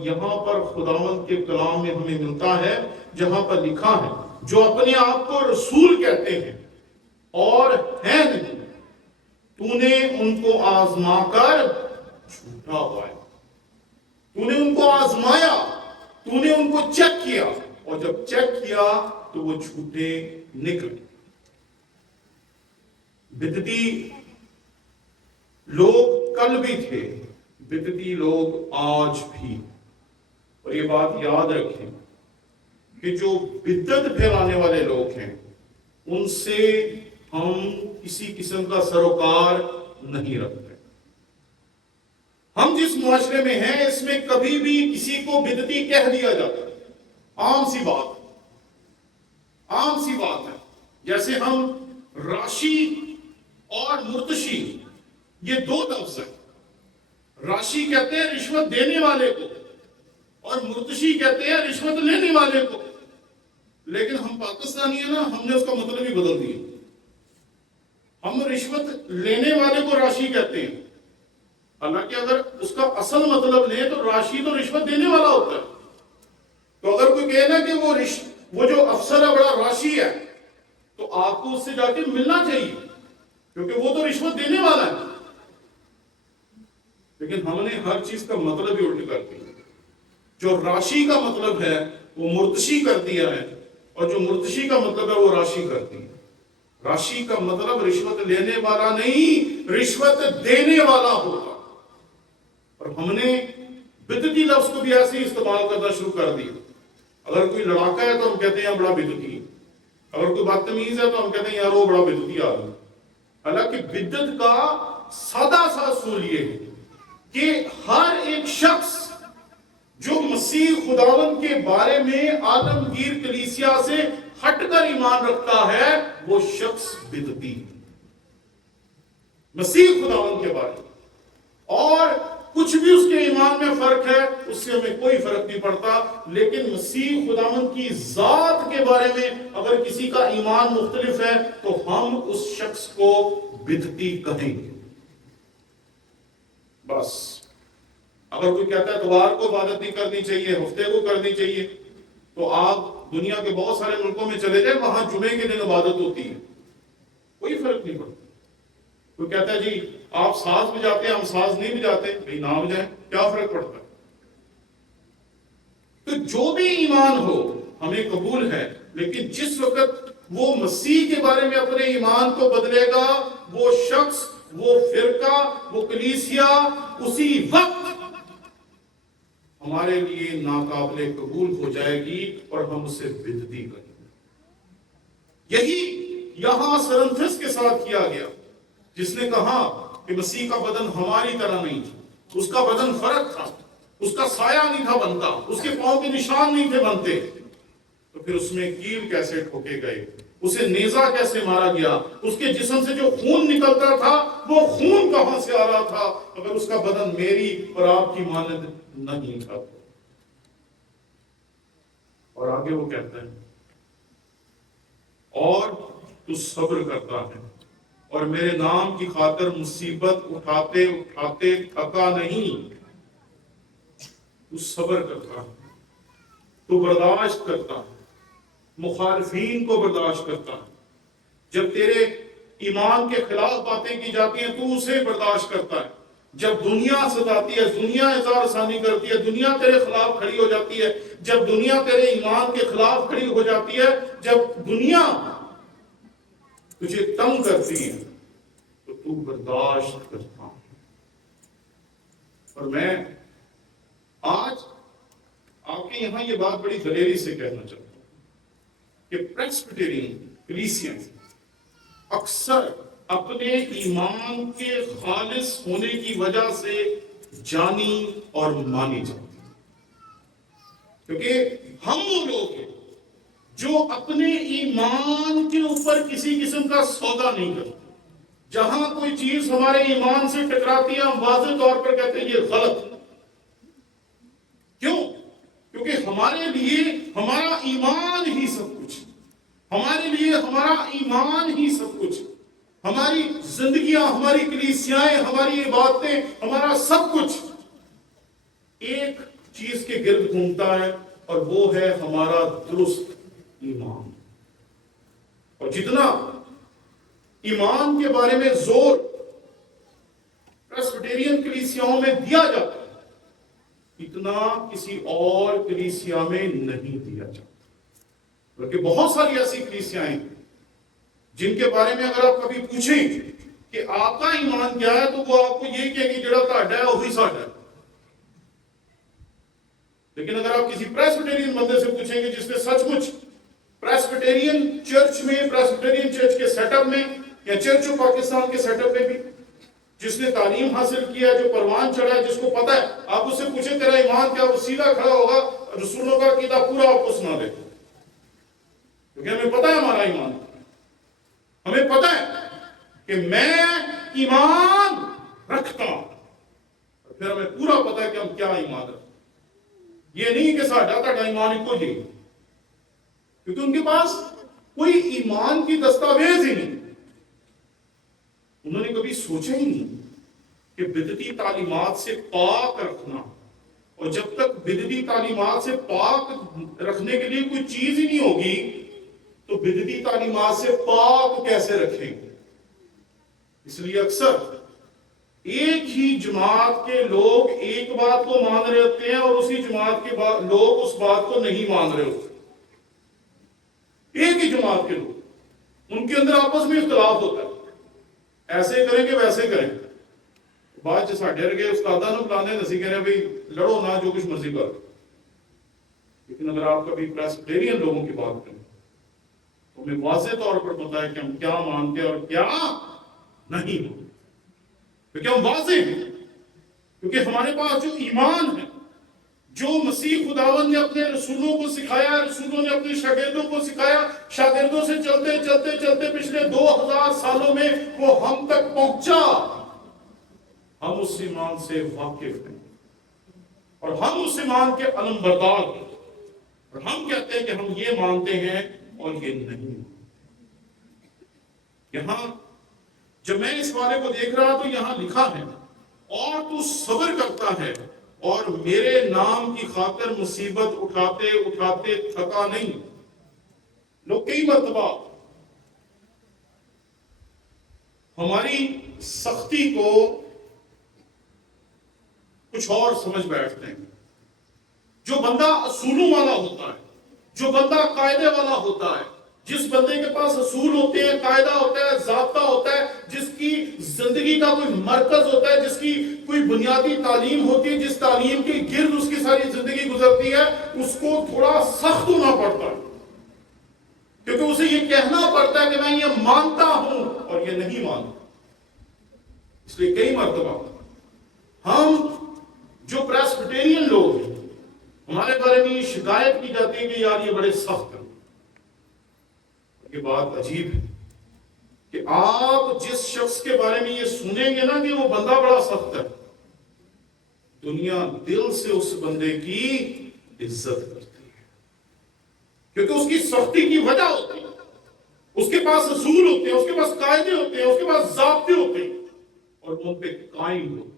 یہاں پر خداوند کے کلام میں ہمیں ملتا ہے جہاں پر لکھا ہے جو اپنے آپ کو رسول کہتے ہیں اور ہیں نہیں، تو نے ان کو آزما کر جھوٹا پایا۔ تو نے ان کو آزمایا، تو نے ان کو چیک کیا، اور جب چیک کیا تو وہ جھوٹے نکلے۔ بدعتی لوگ کل بھی تھے، بدعتی لوگ آج بھی، اور یہ بات یاد رکھیں کہ جو بدعت پھیلانے والے لوگ ہیں ان سے ہم کسی قسم کا سروکار نہیں رکھتے۔ ہم جس معاشرے میں ہیں اس میں کبھی بھی کسی کو بدعتی کہہ دیا جاتا ہے، عام سی بات ہے۔ جیسے ہم راشی اور مرتشی، یہ دو لفظ ہیں۔ راشی کہتے ہیں رشوت دینے والے کو، اور مرتشی کہتے ہیں رشوت لینے والے کو، لیکن ہم پاکستانی ہیں نا، ہم نے اس کا مطلب ہی بدل دیا۔ ہم رشوت لینے والے کو راشی کہتے ہیں، حالانکہ اگر اس کا اصل مطلب لیں تو راشی تو رشوت دینے والا ہوتا ہے۔ تو اگر کوئی کہے نا کہ وہ جو افسر ہے بڑا راشی ہے، تو آپ کو اس سے جا کے ملنا چاہیے، کیونکہ وہ تو رشوت دینے والا ہے۔ لیکن ہم نے ہر چیز کا مطلب ہی الٹ کر دیا۔ جو راشی کا مطلب ہے وہ مرتشی کر دیا ہے، اور جو مرتشی کا مطلب ہے وہ راشی کر دیا۔ راشی کا مطلب رشوت لینے والا نہیں، رشوت دینے والا ہوتا۔ اور ہم نے بدعتی لفظ کو بھی ایسے ہی استعمال کرنا شروع کر دیا۔ اگر کوئی لڑاکا ہے تو ہم کہتے ہیں بڑا بدعتی، اگر کوئی بدتمیز ہے تو ہم کہتے ہیں یار وہ بڑا بدعتی آدمی۔ حالانکہ بدعت کا سادہ سا اصول یہ ہے کہ ہر ایک شخص جو مسیح خداوند کے بارے میں عالمگیر کلیسیا سے ہٹ کر ایمان رکھتا ہے وہ شخص بدعتی ہے، مسیح خداوند کے بارے میں۔ اور کچھ بھی اس کے ایمان میں فرق ہے اس سے ہمیں کوئی فرق نہیں پڑتا، لیکن مسیح خداوند کی ذات کے بارے میں اگر کسی کا ایمان مختلف ہے تو ہم اس شخص کو بدعتی کہیں گے۔ بس اگر کوئی کہتا ہے اتوار کو عبادت نہیں کرنی چاہیے، ہفتے کو کرنی چاہیے، تو آپ دنیا کے بہت سارے ملکوں میں چلے جائیں، وہاں جمعے کے دن عبادت ہوتی ہے، کوئی فرق نہیں پڑتا۔ کوئی کہتا ہے جی آپ ساز بجاتے ہیں، ہم ساز نہیں بجاتے، بھئی نہ بجائیں، کیا فرق پڑتا ہے؟ تو جو بھی ایمان ہو ہمیں قبول ہے، لیکن جس وقت وہ مسیح کے بارے میں اپنے ایمان کو بدلے گا، وہ شخص، وہ فرقہ، وہ کلیسیا اسی وقت ہمارے لیے ناقابل قبول ہو جائے گی اور ہم اسے بدعتی کریں گے۔ یہی یہاں سرنتھس کے ساتھ کیا گیا، جس نے کہا کہ مسیح کا بدن ہماری طرح نہیں تھا، اس کا بدن فرق تھا، اس کا سایہ نہیں تھا بنتا، اس کے پاؤں کے نشان نہیں تھے بنتے، تو پھر اس میں کیل کیسے ٹھوکے گئے، اسے نیزہ کیسے مارا گیا، اس کے جسم سے جو خون نکلتا تھا وہ خون کہاں سے آ رہا تھا اگر اس کا بدن میری اور آپ کی مانند نہیں تھا۔ اور آگے وہ کہتا ہے اور تو صبر کرتا ہے اور میرے نام کی خاطر مصیبت اٹھاتے اٹھاتے تھکا نہیں، تو صبر کرتا ہے، تو برداشت کرتا ہے، مخالفین کو برداشت کرتا ہے، جب تیرے ایمان کے خلاف باتیں کی جاتی ہیں تو اسے برداشت کرتا ہے، جب دنیا ستاتی ہے، دنیا اظہار ثانی کرتی ہے، دنیا تیرے خلاف کھڑی ہو جاتی ہے، جب دنیا تیرے ایمان کے خلاف کھڑی ہو جاتی ہے، جب دنیا تجھے تنگ کرتی ہے تو برداشت کرتا ہے۔ اور میں آج آپ کے یہاں یہ بات بڑی دلیری سے کہنا چاہتا ہوں کہ پریسبیٹرین کلیسیاں اکثر اپنے ایمان کے خالص ہونے کی وجہ سے جانی اور مانی جاتی ہیں، کیونکہ ہم وہ لوگ ہیں جو اپنے ایمان کے اوپر کسی قسم کا سودا نہیں کرتے۔ جہاں کوئی چیز ہمارے ایمان سے ٹکراتی ہے ہم واضح طور پر کہتے ہیں یہ غلط۔ کیوں؟ کیونکہ ہمارے لیے ہمارا ایمان ہی سب کچھ، ہمارے لیے ہمارا ایمان ہی سب کچھ، ہماری زندگیاں، ہماری کلیسیائیں، ہماری عبادتیں، ہمارا سب کچھ ایک چیز کے کے گرد گھومتا ہے اور وہ ہے ہمارا درست ایمان. اور جتنا ایمان کے بارے میں زور پریسبیٹیرین کلیسیاؤں میں دیا جاتا ہے اتنا کسی اور کلیسیا میں نہیں دیا جاتا. بلکہ بہت ساری ایسی کلیسیاں ہیں جن کے بارے میں اگر آپ کبھی پوچھیں کہ آپ کا ایمان کیا ہے تو وہ آپ کو یہ کہیں گے جڑا تہاڈا ہے وہی ساڈا ہے. لیکن اگر آپ کسی پریسبیٹیرین بندے سے پوچھیں گے جس نے سچ مچ پریسبیٹیرین چرچ میں، پریسبیٹیرین چرچ کے سیٹ اپ میں یا چرچ آف پاکستان کے سیٹ اپ میں بھی جس نے تعلیم حاصل کیا، جو پروان چڑھا ہے، جس کو پتا ہے، آپ اس سے پوچھیں تیرا ایمان کیا، وہ سیدھا کھڑا ہوگا رسولوں کا عقیدہ پورا آپ کو سنا دے. کیونکہ ہمیں پتا ہے ہمارا ایمان، ہمیں پتا ہے کہ میں ایمان رکھتا ہوں، اور پھر ہمیں پورا پتا ہے کہ ہم کیا ایمان رکھتے ہیں. یہ نہیں کہ ساڈا تہاڈا ایمان ایکو جہی، کیونکہ ان کے پاس کوئی ایمان کی دستاویز ہی نہیں. انہوں نے کبھی سوچا ہی نہیں کہ بدعتی تعلیمات سے پاک رکھنا، اور جب تک بدعتی تعلیمات سے پاک رکھنے کے لیے کوئی چیز ہی نہیں ہوگی تو بدعتی تعلیمات سے پاک کیسے رکھیں گے. اس لیے اکثر ایک ہی جماعت کے لوگ ایک بات کو مان رہے ہوتے ہیں اور اسی جماعت کے لوگ اس بات کو نہیں مان رہے ہوتے. ایک ہی جماعت کے لوگ، ان کے اندر آپس میں اختلاف ہوتا ہے، ایسے کریں گے ویسے کریں. بعد جو ساڈے ورگے استاداں نوں بلانے نسی کہہ رہے ہیں بھئی لڑو نہ، جو کچھ مرضی کرو. لیکن اگر آپ کبھی پریسبیٹیرین لوگوں کی بات کریں تو ہمیں واضح طور پر پتا ہے کہ ہم کیا مانتے ہیں اور کیا نہیں مانتے. کیونکہ ہم واضح ہیں، کیونکہ ہمارے پاس جو ایمان ہے، جو مسیح خداوند نے اپنے رسولوں کو سکھایا، رسولوں نے اپنے شاگردوں کو سکھایا، شاگردوں سے چلتے چلتے چلتے پچھلے 2000 سالوں میں وہ ہم تک پہنچا. ہم اس ایمان سے واقف ہیں اور ہم اس ایمان کے علم بردار ہیں، اور ہم کہتے ہیں کہ ہم یہ مانتے ہیں اور یہ نہیں. یہاں جب میں اس بارے کو دیکھ رہا تو یہاں لکھا ہے اور تو صبر کرتا ہے اور میرے نام کی خاطر مصیبت اٹھاتے اٹھاتے تھکا نہیں. لوگ کئی مرتبہ ہماری سختی کو کچھ اور سمجھ بیٹھتے ہیں. جو بندہ اصولوں والا ہوتا ہے، جو بندہ قاعدے والا ہوتا ہے، جس بندے کے پاس اصول ہوتے ہیں، قاعدہ ہوتا ہے، ضابطہ ہوتا ہے، جس کی زندگی کا کوئی مرکز ہوتا ہے، جس کی کوئی بنیادی تعلیم ہوتی ہے، جس تعلیم کے گرد اس کی ساری زندگی گزرتی ہے، اس کو تھوڑا سخت ہونا پڑتا ہے. کیونکہ اسے یہ کہنا پڑتا ہے کہ میں یہ مانتا ہوں اور یہ نہیں مانتا. اس لیے کئی مرتبہ ہم جو پریسبیٹیرین لوگ ہیں، ہمارے بارے میں یہ شکایت کی جاتی ہے کہ یار یہ بڑے سخت ہیں. یہ بات عجیب ہے کہ آپ جس شخص کے بارے میں یہ سنیں گے نا کہ وہ بندہ بڑا سخت ہے، دنیا دل سے اس بندے کی عزت کرتی ہے، کیونکہ اس کی سختی کی وجہ ہوتی ہے، اس کے پاس اصول ہوتے ہیں، اس کے پاس قاعدے ہوتے ہیں، اس کے پاس ضابطے ہوتے ہیں اور وہ ان پہ قائم ہوتے ہیں.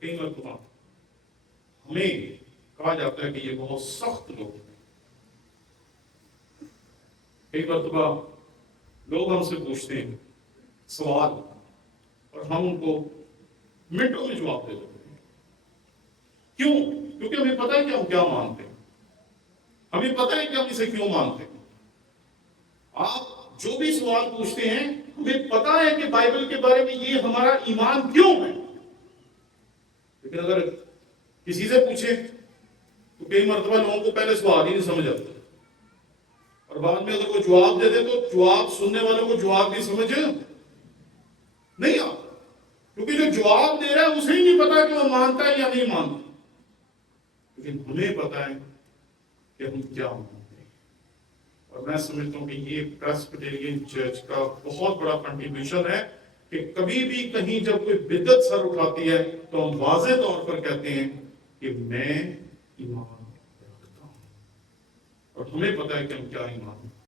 کئی مرتبہ ہمیں کہا جاتا ہے کہ یہ بہت سخت لوگ ہیں. کئی مرتبہ لوگ ہم سے پوچھتے ہیں سوال اور ہم ان کو منٹوں میں جواب دے دیتے ہیں. کیوں؟ کیونکہ ہمیں پتہ ہے کہ ہم کیا مانتے ہیں، ہمیں پتہ ہے کہ ہم اسے کیوں مانتے ہیں. آپ جو بھی سوال پوچھتے ہیں ہمیں پتہ ہے کہ بائبل کے بارے میں یہ ہمارا ایمان کیوں ہے. لیکن اگر کسی سے پوچھیں تو کئی مرتبہ لوگوں کو پہلے سوال ہی نہیں سمجھ آتا، اور بعد میں اگر وہ جواب دے دے تو جواب سننے والوں کو جواب بھی سمجھ نہیں آتا، کیونکہ جو جواب دے رہا ہے اسے ہی نہیں پتا کہ وہ مانتا ہے یا نہیں مانتا. لیکن ہمیں پتا ہے کہ ہم کیا مانتے ہیں. اور میں سمجھتا ہوں کہ یہ پریسبیٹیرین چرچ کا بہت بڑا کنٹریبیوشن ہے کہ کبھی بھی کہیں جب کوئی بدعت سر اٹھاتی ہے تو ہم واضح طور پر کہتے ہیں کہ میں ایمان رکھتا ہوں، اور ہمیں پتا ہے کہ ہم کیا ایمان